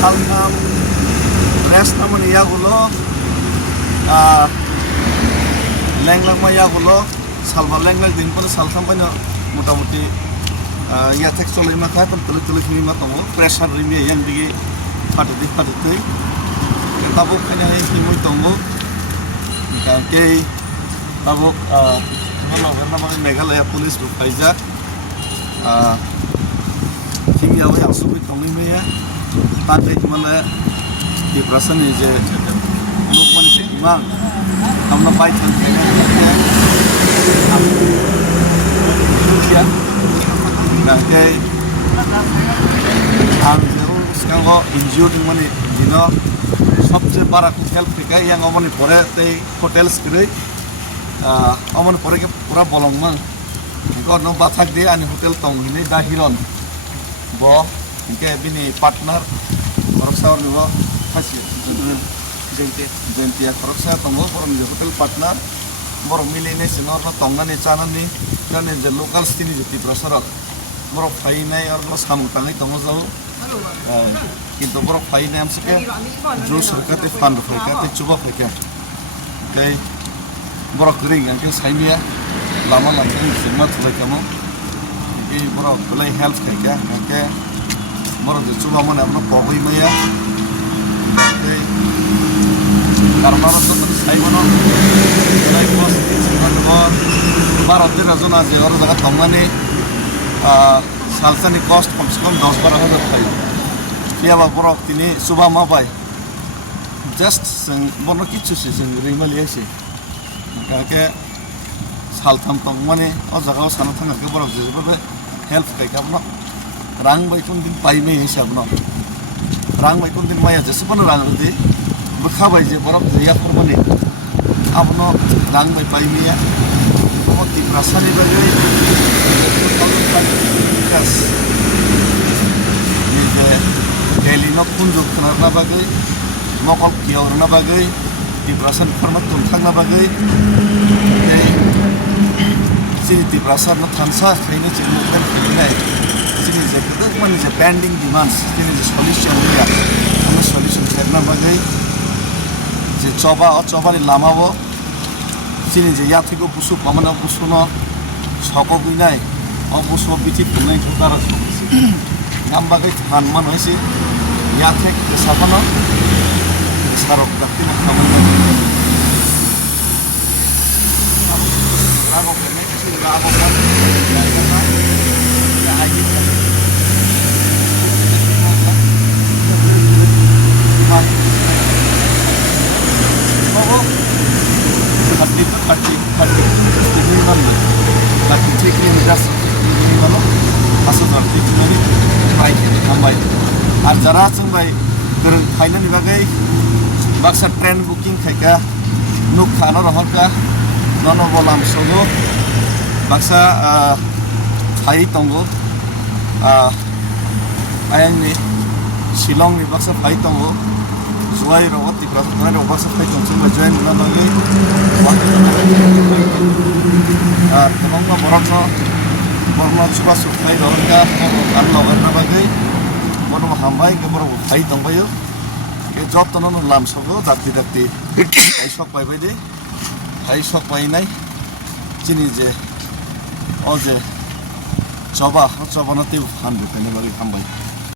সালনাম rest নামনি ইয়াগুলো ল্যাংলাং ইয়াগুলো সালবা ল্যাংলাং দিন পরে সালখাম পাইন মোটামুটি ইয়া থেকে চলে মাথায় তুলে তুলে কিনে মা দङ প্রেসার রিমে yang দিকে ফাটে tabuk kanya himui tongo ke tabuk nama Meghalaya police bu paijak kimi awe asubi tongi meya tante mala di prasan je lok mani se imang amna pai thang ya ke ang zero sekarang injured mani dino সবচেয়ে বড় help থেকে yang omoni pore tei hotels kiri omoni pore ke pura bolongmang ko no bathak de ani hotel tong hini da hiron bo ke bini partner koroksa ni bo hasi jenti koroksa tongo borom je hotel partner borom miline sinor no tongna ni chana ni kane je local stini je piprasarok borok phai nai or no samtangai tongo jau কিন্তু বড় phi নাম সকে জো সরকাতে fund ফাইকাতে চুবা ফাইকা কাই বড় করিং আঙ্কে সাইনিয়া লামা লামা সিমা থলাই কামো এই বড় ply help খাইকা আঙ্কে বড় যে চুবা মানে আমরা পগই মাইয়া এই কারণার তো সাইবনো প্লাই কস সিমা কর ভারতের রাজনা যে ওর জায়গা তমানে সালসানি কস্ট কমসে কম 10-12 হাজার পাই Siapa borok ini subah mapai, just bono kicu sih rimal ya sih, kayak hal tampang mana, oh jaga sana tengah ke borok jadi berapa help kayak apa, rang baik pun din pai me siapa no, rang baik pun din maya jadi pun rang itu, berkhabai je borok jadi apa mana, apa no rang baik pai me ya, oh di perasaan itu aja, kas, Delhi no kunjuk karena bagai, mokok kiau karena bagai, di perasaan karena tuntang na bagai, sini di perasaan no tansa ini cekmukan ini, sini itu mana je pending demands, sini je solution dia, karena solution karena bagai, je coba di lama wo, sini je ya tiga busu, pamana busu no, sokok ini, busu biti punai utara nambagai tanman wesi ya tek kesapano sarok dakti makaman rago kene kisi rago kan ya haji oh hati ini mana hati cekli midas ini mana asal arti ini baik আর যারা আছেন ভাই ধরুন final বিভাগে Baksa train booking খাইকা nook খানো রহকা নন বলাম সগো Baksa phi তঙ্গো আয়াংনি শিলংনি Baksa phi তঙ্গো জুয়াই রগত Tripura রগ Baksa phi তংসং বা join Nagi R তমং Borok Varma Suba সুফাই রহকা R লগর নাবাগै Mono hambai ke boro phai tongbayo ke job tono no lam sogo dakti ai sok pai bai de ai sok pai nai chini je oje choba no te han be pene bagi hambai